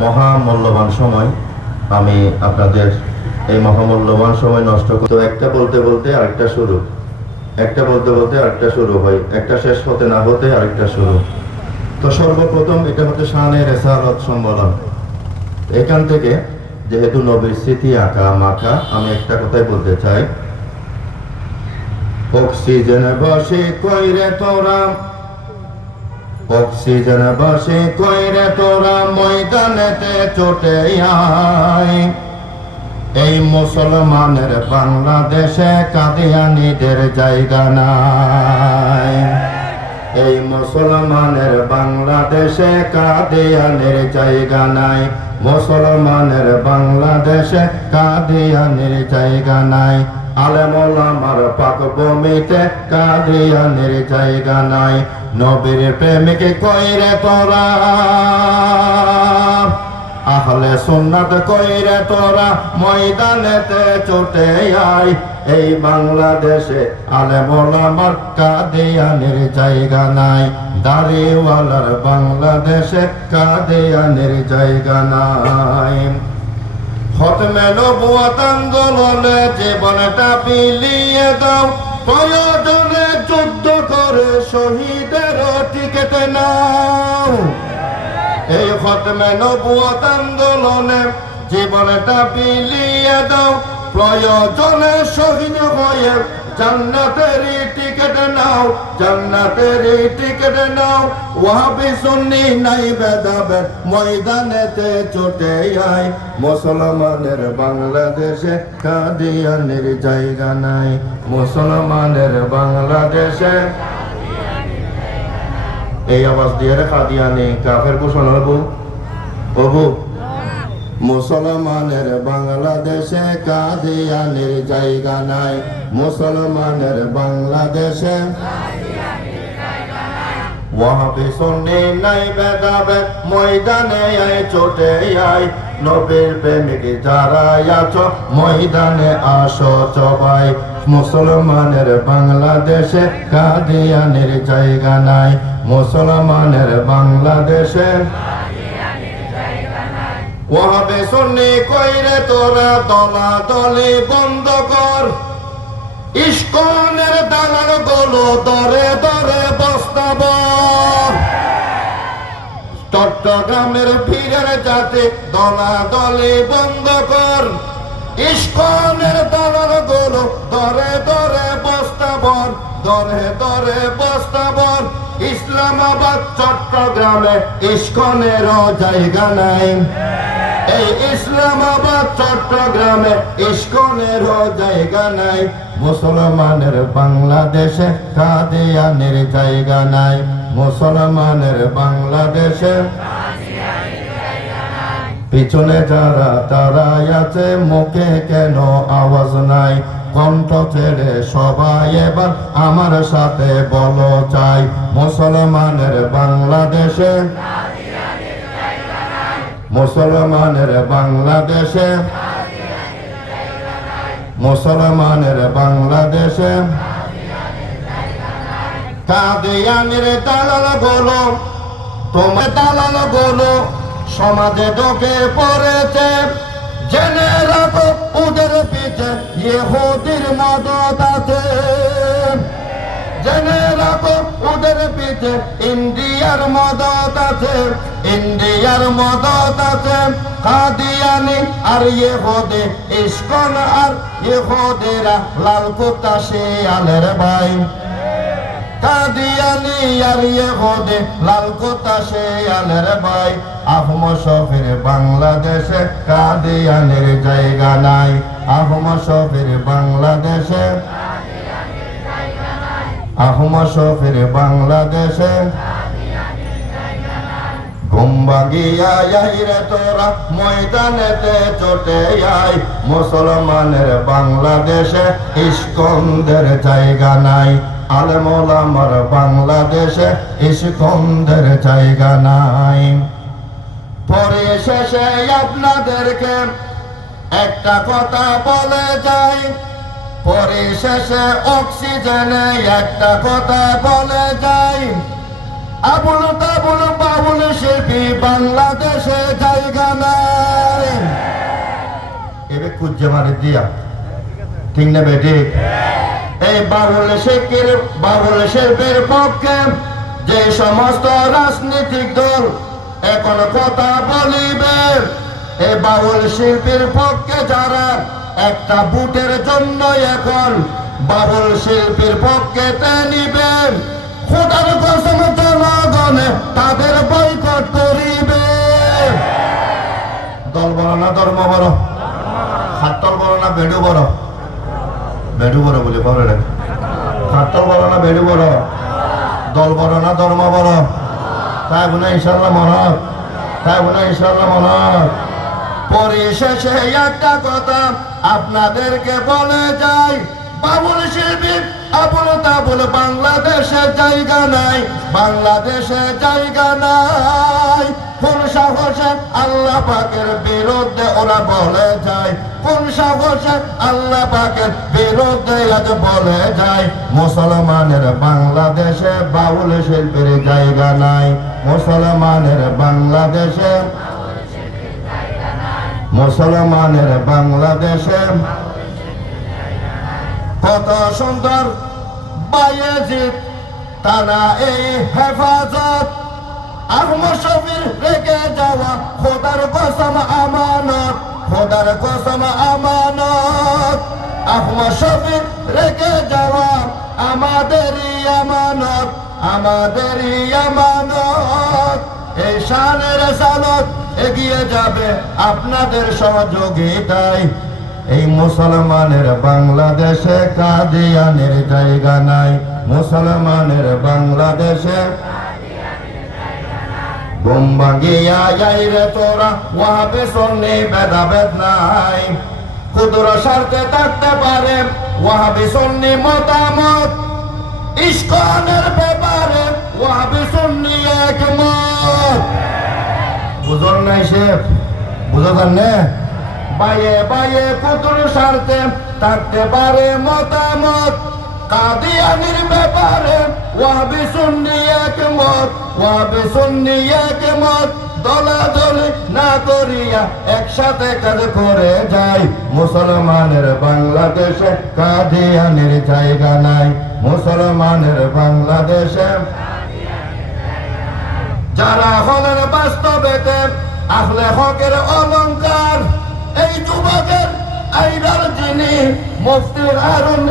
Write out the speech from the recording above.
মহামূল্যবান সময় আমি আপনাদের এই মহামূল্যবান সময় নষ্ট করতে একটা বলতে বলতে আরেকটা শুরু হয়, একটা শেষ হতে না হতে আরেকটা শুরু। তো সর্বপ্রথম এটা হচ্ছে শানে রেসালত সম্মেলন। এখান থেকে যেহেতু নবীর স্মৃতি আঁকা মাখা, আমি একটা কথাই বলতে চাই, অক্সিজেন বসে কইরে তোরা, অক্সিজেন বসে কইরে তোরা ময়দানেতে চটে আয়। এই মুসলমানের বাংলাদেশে কাদিয়ানীদের জায়গা নাই। এই মুসলমানের বাংলাদেশে কাদিয়ানীর জায়গা নাই। মুসলমানের বাংলাদেশে কাদিয়ানীর জায়গা নাই। আলেম ওলামার পাক ভূমিতে কাদিয়ানীর জায়গা নাই। নবীর প্রেমিক কইরে তোরা, আহলে সুন্নাত কইরে তোরা ময়দানেতে চটে আয়। এই বাংলাদেশে আলেম ওলামার কাদিয়ানীর জায়গা নাই। দাড়িওয়ালার বাংলাদেশে কাদিয়ানীর জায়গা নাই। খতমে নবুয়ত আন্দোলনে জীবনটা বিলিয়ে দাও, প্রয়োজনে যুদ্ধ করে শহীদের টিকিট নাও। এই খতমে নবুয়ত আন্দোলনে জীবনটা বিলিয়ে দাও, প্রয়োজনে শহীদ হয়ে জান্নাতের টিকিট নাও, জান্নাতের টিকিট নাও। ওয়াহাবি সুন্নি নাই ভেদাভেদ ময়দানেতে চটে আয়। মুসলমানের বাংলাদেশে কাদিয়ানীর জায়গা নাই। মুসলমানের বাংলাদেশে এই আওয়াজ দিয়ে কাদিয়ানী কাফের ঘোষণা হবো। মুসলমানের বাংলাদেশে কাদিয়ানীর জায়গা নাই। মুসলমানের বাংলাদেশে ওয়াহাবি সুন্নি নাই ভেদাভেদ ময়দানে আয় চটে আয়। নবীর প্রেমিক যারা আছো ময়দানে আসো সবাই। মুসলমানের বাংলাদেশে কাদিয়ানীর জায়গা নাই। মুসলমানের বাংলাদেশে ওয়াহাবি সুন্নি কইরে তোরা দলাদলি বন্ধ কর। ইস্কনের দালাল গুলো দরে দরে বস্তাব। চট্টগ্রামের পীরের জাতি দলাদলি বন্ধ কর। ইস্কনের দালাল গুলো দরে দরে বস্তাব, দরে দরে বস্তাব। ইসলামাবাদ চট্টগ্রামে ইস্কনেরও জায়গা নাই। এই ইসলামাবাদ চট্টগ্রামে ইস্কনেরও জায়গা নাই। মুসলমানের বাংলাদেশে কাদিয়ানীর জায়গা নাই। মুসলমানের বাংলাদেশে পিছনে যারা তারাই আছে, মুখে কেন আওয়াজ নাই? কণ্ঠ ছেড়ে সবাই এবার আমার সাথে বলো চাই, মুসলমানের বাংলাদেশে, মুসলমানের বাংলাদেশে, মুসলমানের বাংলাদেশে কাদিয়ানীর দালাল গুলো, তোমার দালাল গুলো সমাজে ঢোকে পড়েছে। জেনে রাখো ওদের পিছে ইহুদির মদত আছে। জেনে রাখো ওদের পিছে ইন্ডিয়ার মদত আছে। ইন্ডিয়ার মদত আছে। কাদিয়ানী আর ইহুদি, ইস্কন আর ইহুদিরা লাল কুত্তা শিয়ালের ভাই। কাদিয়ানী আর ইহুদি লাল কুত্তা শিয়ালের ভাই। আহমদ শফির বাংলাদেশে কাদিয়ানীর জায়গা নাই। আহমদ শফির বাংলাদেশে, আহমদ শফির বাংলাদেশে গুম্বাগিয়া আইরে তোরা ময়দানেতে চটে আয়। মুসলমানের বাংলাদেশে ইস্কনদের জায়গা নাই। আলেম ওলামার বাংলাদেশে ইস্কনদের জায়গা নাই। পরিশেষে আপনাদেরকে একটা কথা বলে যাই, পরিশেষে অক্সিজেনে একটা কথা বলে যাই। আবুল তাবুল বাউল শিল্পী বাংলাদেশে জায়গা নাই। এবে কুজ্জে মারি দিয়া ঠিক না বেটি? এই বাউল শিল্পের পক্ষে যে সমস্ত রাজনৈতিক দল এখন কথা বলিবে, এই বাউল শিল্পীর পক্ষে যারা একটা বুটের জন্য এখন বাউল শিল্পীর পক্ষে নিবেন, খোদার কসম জনগণে তাদের বয়কট করিবে। দল বড় না ধর্ম বড়? হাতল বড় না বেডু বড়? বেডু বড় বলে খবর রে। হাতল বড় না বেডু বড়? দল বড় না ধর্ম বড়? তাই বলে ইনশাল্লাহ মনত, তাই বলে ইনশাল্লাহ মনত। পরিশেষে একটা কথা আপনাদেরকে বলে যাই, বাউল শিল্পী আবুল তাবুল বাংলাদেশে জায়গা নাই, বাংলাদেশে জায়গা নাই। কোন সাহসে আল্লাহ পাকের বিরুদ্ধে ওরা বলে যায়, কোন সাহসে আল্লাহ পাকের বিরুদ্ধে আজ বলে যায় মুসলমানের বাংলাদেশে বাউল শিল্পীর জায়গা নাই, মুসলমানের বাংলাদেশে, মুসলমানের বাংলাদেশে। কত সুন্দর বায়েজিদ তারা এই হেফাজত, আহমদ শফির রেখে যাওয়া খোদার কসম আমানত, খোদার কসম আমানত। আহমদ শফির রেখে যাওয়া আমাদেরই আমানত, আমাদেরই আমানত। এই শানের সালত এগিয়ে যাবে আপনাদের সহযোগিতায়। এই মুসলমানের বাংলাদেশে কাদিয়ানের জায়গা নাই, মুসলমানের বাংলাদেশে। ঘুম ভাঙিয়া যাই রে তোরা, ওয়াহাবি সুন্নি ভেদাভেদ নাই। ক্ষুদ্র স্বার্থে থাকতে পারে ওয়াহাবি সুন্নি মতামত, ইস্কনের ব্যাপারে ওয়াহাবি সুন্নি একমত। বুঝল নাই শেফ? বুঝতেন না? বাইয়ে বাইয়ে ক্ষুদ্র স্বার্থে থাকতে পারে মতামত, কাদিয়ানির ব্যাপারে ওয়াহাবি সুন্নি একমত, ওয়াহাবি সুন্নি একমত। দলাদলি না করিয়া একসাথে কাজ করে যাই, মুসলমানের বাংলাদেশে কাদিয়ানির জায়গা নাই, মুসলমানের বাংলাদেশে। যারা হলেন বাস্তবেতে আহলে হকের অলংকার, এই যুবকের আইডাল যিনি মুফতি হারুন